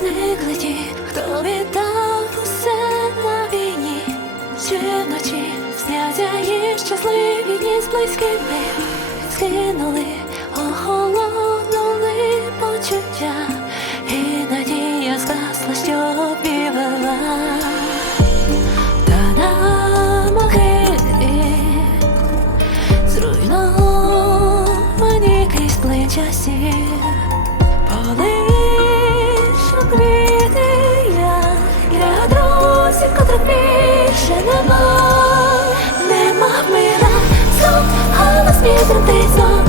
Зникли ті, хто віддав усе на війні, чи вночі сняться їх щасливі дні з близькими, скинули, охолонули почуття, і надія згасла, що обівела. Зруйновані крізь плеча сір. Квіти я для друзів, котрих більше нема, нема мира, знов голос мій тремтить знов,